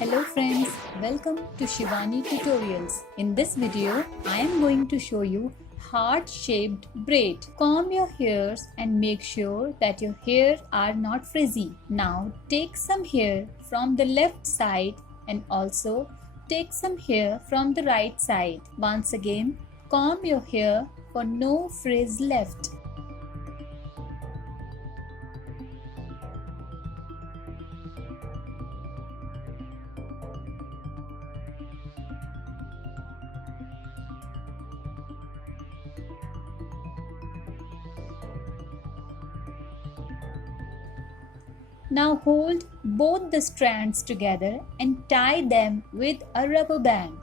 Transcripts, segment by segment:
Hello friends, welcome to Shivani Tutorials. In this video, I am going to show you heart-shaped braid. Comb your hairs and make sure that your hair are not frizzy. Now take some hair from the left side and also take some hair from the right side. Once again, comb your hair for no frizz left. Now hold both the strands together and tie them with a rubber band.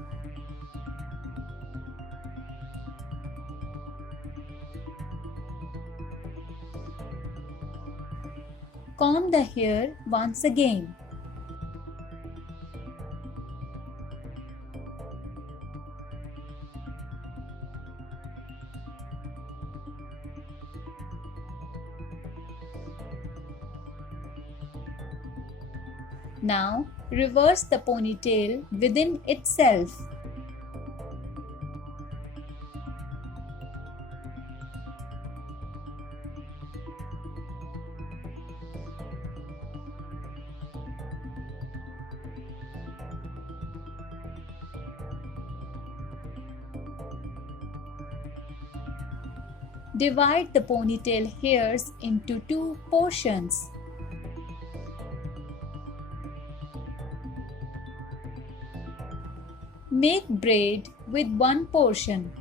Comb the hair once again. Now reverse the ponytail within itself. Divide the ponytail hairs into two portions. Make braid with one portion.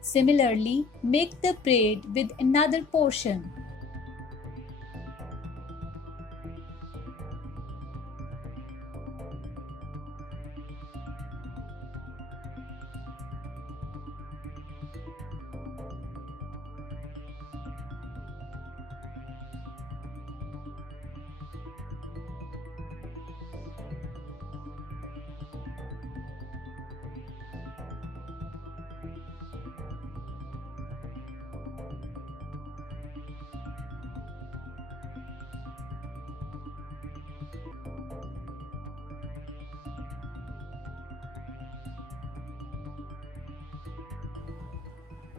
Similarly, make the braid with another portion.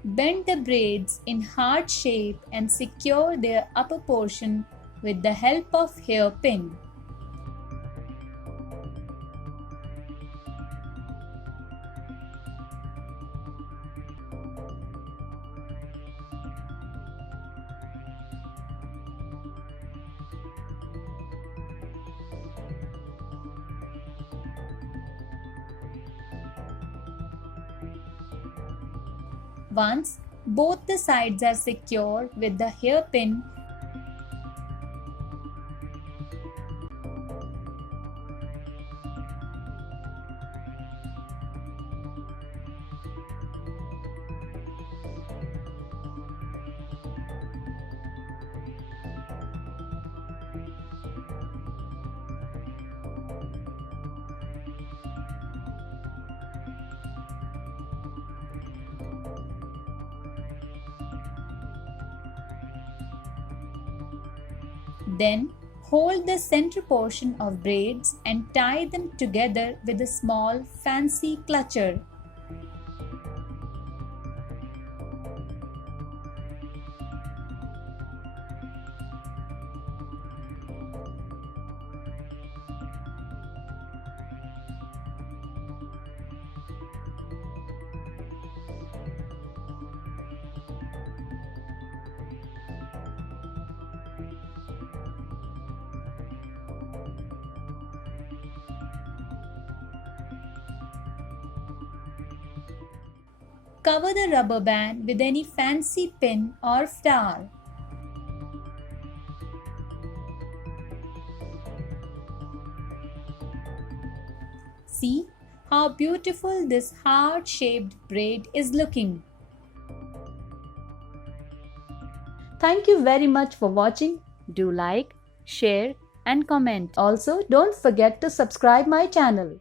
Bend the braids in heart shape and secure their upper portion with the help of hairpin. Once both the sides are secure with the hairpin, then hold the center portion of braids and tie them together with a small fancy clutcher. Cover the rubber band with any fancy pin or flower. See how beautiful this heart-shaped braid is looking. Thank you very much for watching. Do like, share and comment. Also, don't forget to subscribe my channel.